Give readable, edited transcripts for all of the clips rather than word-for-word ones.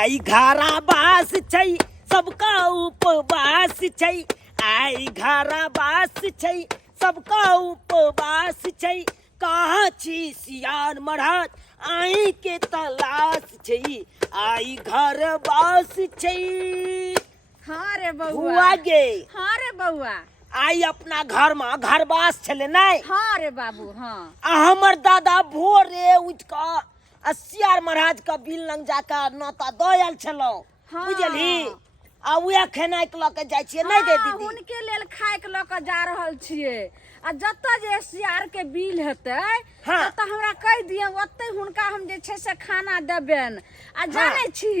आई घरा बास छै सबका उपवास छै आई घरा बास छै सबका उपवास छै कहाँ छी सियार महाराज आई के तलाश छै आई घर बास छै। हाँ रे बउआ हुआ गे हाँ रे बउआ आई अपना घर में घरवास छले नहीं। हाँ रे बाबू हाँ आ हमर दादा भोरे उठ क सियार महाराज का बिल लंग जाकर नौता दयल छलो हाँ। बुझली आ उहे खेनाइ के लके जाय छियै नहीं गे दीदी। उनके लेल खाए के लके जा रहल छियै आ जत्ता जे सियार के बिल हेतै हाँ। तत्ता हमरा कह दिए ओत्ते हुनका हम जे छै से खाना देबेन। आ जाने छी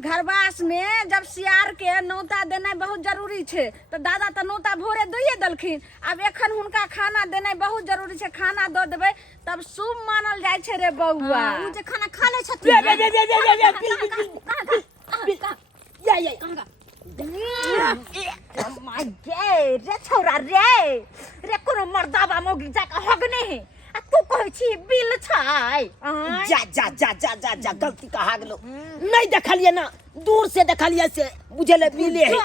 घरवास में जब सियार के नौता देना बहुत जरूरी छै तो दादा तो नौता भोरे दिए दलखिन अब एखन हुनका खाना देना बहुत जरूरी छै खाना दो देबै तब शुभ मानल जाय छै रे बउआ। उ जे खाना खा ले छथिन माय गे रे छौरा रे रे कोनो मर्दाबा मोगी जाका हगने है आ तू कहै छी बिल छै जा जा जा जा जा जा गलती कहा गेलो नहीं देखलिए ना दूर से देखलिए से बुझले बिले है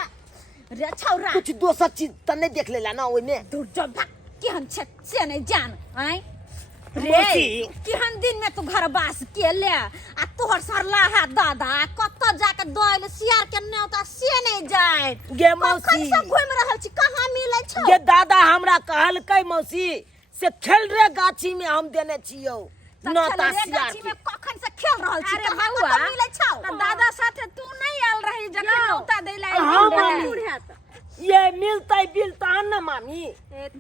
रे छौरा कुछ दोसर चीज त नहीं देख लेला ना ओइ में दूर जो भाग केहन छै से नहीं जान आय रे मौसी। केहन दिन में तू घर बास के ले आ तोहर सरलाहा दादा कत्ता जाके दोइल सियार के नेवता से नहीं जाय गे मौसी कखन से घुम रहल छी कहां मिलै छौ गे दादा हमरा कहलकै मौसी से खेल रे गाछी में हम देने छियो नौता सियार गाछी में कखन से खेल रहल छी अरे कहां बउआ, कत्ता मिलै छौ तो दादा साथे तू नहीं आल रही जखन यो। नौता दैला हाँ, आइल मम्मी। रही। ये मिलतै बिल तहन ना मामी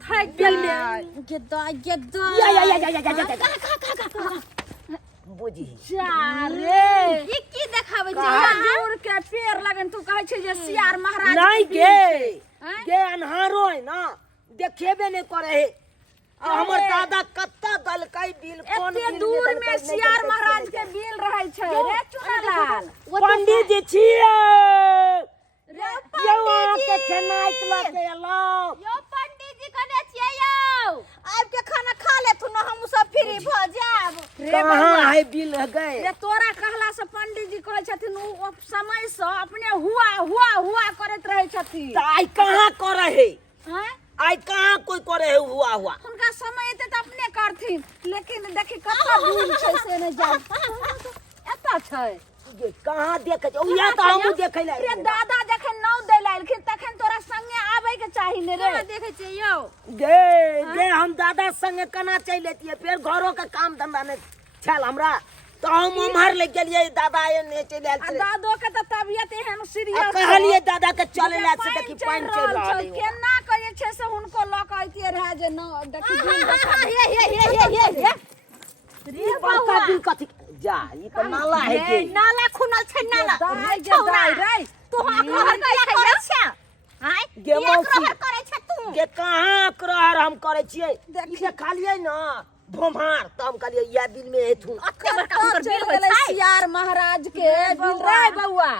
थक गेल में गेदा या बुझी जा रे ई की देखाबै छै कहाँ? दूर के पेड़ लगन तू कहै छै जे सियार महाराज नहीं के गे बिल छै। हैं? गे अन्हारो है ना देखेबे नहीं करे है आ हमर अरे। दादा कत्ता दलकै बिल कोन एते बिल दूर दलकै, में नहीं सियार दलकै, महाराज नहीं के दलकै। बिल रहे छै रे चुनालाल। पंडित जी छियै रे यौ अहाँ के पंडित खेनाइ के जी लके एलौं यो पंडित जी कने छियै यौ आबि के खाना खा लेथुन न हम सब फ्री भ जाब रे कहाँ बउआ, है बिल गए रे तोरा कहला से पंडित जी कहै छथिन उ समय से अपने हुआ हुआ हुआ करैत रहे छथिन। तो आई कहाँ करे है हैं? आई कहाँ कोई करे है हुआ हुआ हुनका समय एते त अपने करथिन लेकिन देखी कत्ता दूर छै से ने जा एता छै ये कहाँ देखे छै या तो हमहू देखे ला रे दादा जखन नौ दै ला एलखिन तखन तोरा संगे आबै के चाही ने रे देखे छियै यौ गे गे हम दादा संगे केना चल एतिए फिर घरों के काम धंधा नहीं छल हमरा तो हम उम्हर ले गेलिए दादा ने चल आयल आ छलै। दादो के त तबियत एहन आ सीरियस कहलिए दादा के चले ला से देखी पानी चल रहा है केना कहे छै से हुनको ल के आइतिए रहे जे न देखी दिन देखा ये रे बड़का बिल कथी जा ई तो नाला है के नाला खुनल छै नाला दाई गे छौरा दाई रे तू हक करे छै हाय गे मौसी। करे छै तू के कहाँ करहर हम करे छियै देखिए खालिए ना भोमार तो हम कहलिए या दिन में हेथू अत्ते बड़का हुनकर बिल चल होय गेलै छै सियार महाराज के बिल रे बउआ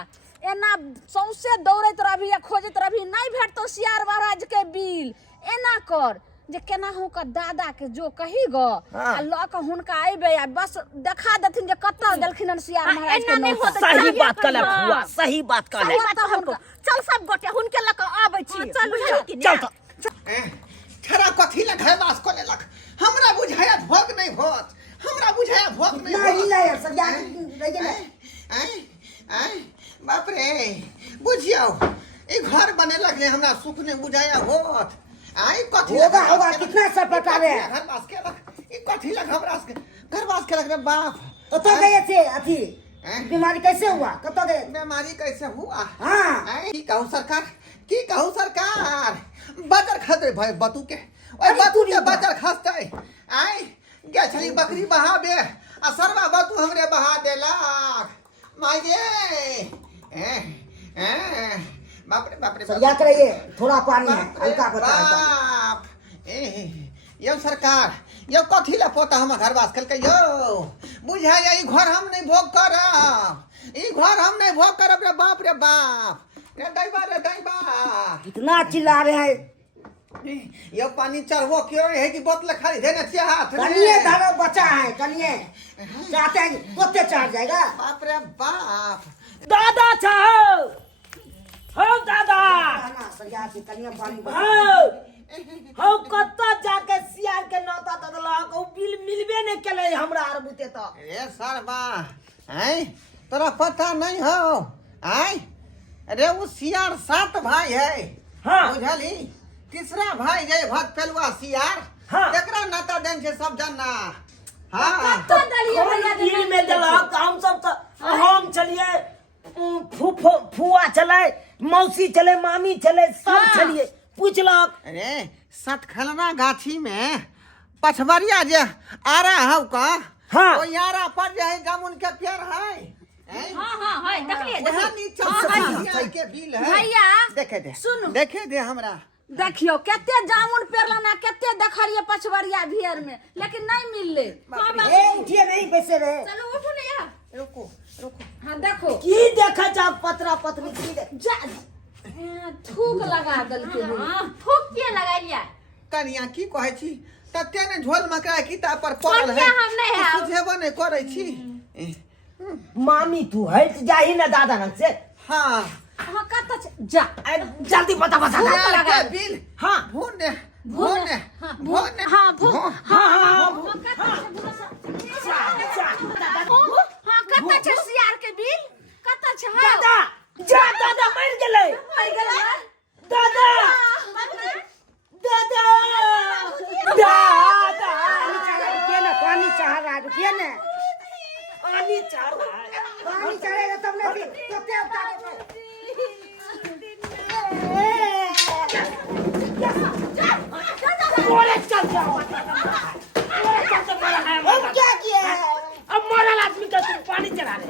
एना सौंसे दौड़ैत रहबी या खोजैत रहबी नहीं भेटतो सियार महाराज के बिल एना कर जे केना हुनका दादा के जो कही गो हाँ। आ ल के हुनका आइबे आ बस देखा देथिन जे कत्ता देलखिन हन सियार महाराज के एना नहीं नौता। होतै। सही बात कहलक हुआ सही बात कहलक सही बात हमको चल सब गोटे हुनके लक आबै छी बुझली कि चल नहीं? तो खरा कथी लग है बास को लेलक हमरा बुझाया भोग नहीं होत हमरा बुझाया भोग नहीं होत आई बाप रे बुझियो ई घर बने लगले हमरा सुख नहीं बुझाया होत आई कथी होगा होगा कितना सब बतावे घर बास के लग ई कथी लग हमरा से घर बास के लग रे बाप तो गए थे अथी हैं? बीमारी कैसे हुआ कतो गए बीमारी कैसे हुआ हाँ आई की कहूं सरकार बाजार खतरे भाई बतू के ओए अरे बतू तू के री बाजार खसते आई गे छली बकरी बहाबे आ सरवा बतू हमरे बहा देलक माई गे बाप रे याद रहिए थोड़ा पानी है हल्का पता है बाप यो सरकार यो कथी ला पोता हम घर वास कल यो बुझाया ई घर हम नहीं भोग करब रे बाप रे दैबा कितना चिल्ला रहे हैं ये पानी चढ़वो क्यों है कि बोतल खाली देना चाहिए हाथ में। कनिए धारा बचा है, कनिए चाहते हैं कि पोते चढ़ जाएगा। बाप रे बाप। दादा चाहो हो दादा सरिया के कनिया पानी हो कत्ता जाके सियार के नौता तदलक ओ बिल मिलबे नहीं केले हमरा आर बुते तो। अरे सरबा हैं तोरा पता नहीं हो हैं? अरे वो सियार 7 भाई है। हाँ। बुझली? तीसरा भाई जय भक्त पेलुआ सियार। हाँ। एकरा नाता देन से सब जानना। हाँ तो दलिया भैया बिल में देलक हम सब तो हम चलिए फुआ चले, मौसी चले, मामी चले, सब चलिए पूछलक। अरे सतखलना गाछी में पछवरिया जे आ रहा है का। हाँ। वो यारा पर जे है जामुन के पेड़ है हैं? हां है देखलिए वहाँ नीचे से के बिल है भैया देखे दे सुनू। देखे दे हमरा। देखियो केते जामुन पेरलना केते देखलिए पछवरिया भियर में लेकिन नहीं मिलले। ए उठिए नहीं बैसे रहे। चलो उठो ना यार। रुको रुको हां देखो की देखा जा पतरा पतरी की देख। जा थूक लगा दल के फूक के लगा लिया। कनिया की कहै छी तते ने झोल मकरा किताब पर पड़ल है। कनिया हम नहीं है। सुझेबो नहीं करै छी। मामी तू हट जाही ना दादा रंग से। हाँ हां कत जा जल्दी बता बता यार के बिल। हाँ भून दे भून दे भून दे। हां भू हाँ हां कत छ सियार के बिल कत छ दादा जा दादा मर गेले दादा दादा दादा रुकिए ना पानी चाह रहा है रुकिए ना पानी चाह रहा है पानी चढ़ेगा तब ना तोते बोले चल जाओ अब क्या किया है अब मरल आदमी का तुम पानी चढ़ा रहे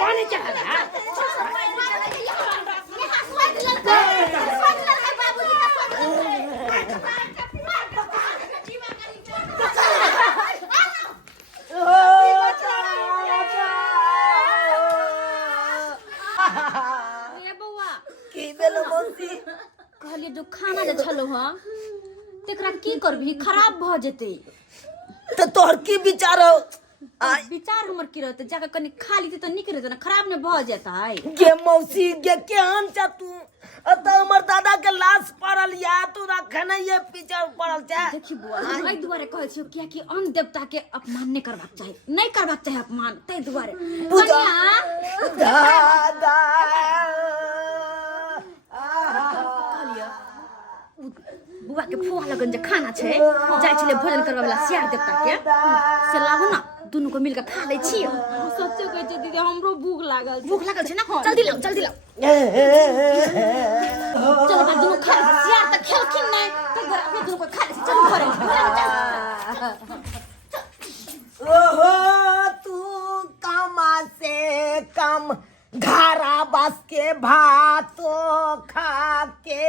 पानी चढ़ा रहे कहलिए जो खाना जे छलो ह तेकरा की करबी खराब भ जेते। तो तोहर की विचार हो विचार हमर की रहते जाके कनी खा लीते तो निक रहते ना खराब ने भ जेता है। गे मौसी गे केहन छ तू तो हमर दादा के लाश पड़ल या तू रखे न ये पीछे पड़ल छ। देखी बुआ एहि दुआरे कहै छियो किया कि अन्न देवता के अपमान नहीं करबाक चाही नहीं करबाक चाही अपमान तै दुआरे पूजा कन्या दादा बुआ के फुआ लगन जे खाना छे जाय छले भोजन करबा वाला सियार देवता के से लागो ना दुनु को मिलके खा ले छी। सच्चे कहै छै दीदी हमरो भूख लागल छै ना जल्दी लाओ चलो बा दुनु खा ले सियार त खेलखिन नहीं तो घर अपने दुनु को खा ले चल घरे ओहो तू कमा से कम घारा बस के भातो खा के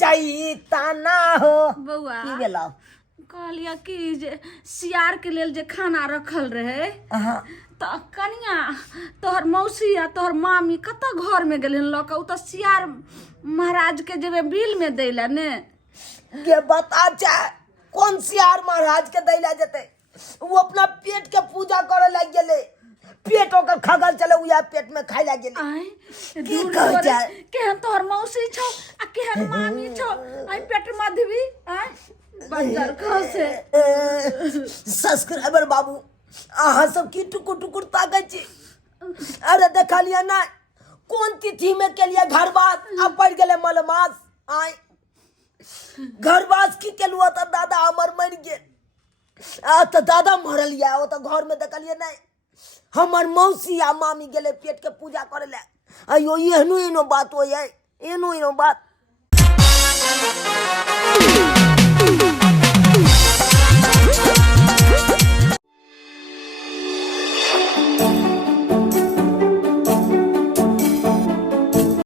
जईता ना हो। बउआ की भेला कहलिया कि जे सियार के लेल जे खाना रखल रहे तो कनिया तोहर मौसी आ तोहर मामी कत घर में गेलिन ल के उ तो सियार महाराज के जेबे बिल में दैला ने ये बता चाहे कौन सियार महाराज के दैला जते वो अपना पेट के पूजा करे लग गेले पेट ओकर खगल चले उया पेट में खाइ लग गेले। आय की कह जाए केहन तोहर मौसी छौ आ केहन मामी छौ आय पेट मधवी आय बंजर खसे सब्सक्राइबर बाबू अहाँ सब की टुकुर टुकुर ताकै छी। अरे देखलिए ना कौन तिथि में के लिए घरवास अब पड़ गेले मलमास आय घरवास की केलुआ त दादा हमर मर गेल आ त दादा मरल या ओ त घर में देखलिए नहीं हमर मौसी आ मामी गेले पेट के पूजा करे ले। अयो एहनो बात हो जाए एहनो बात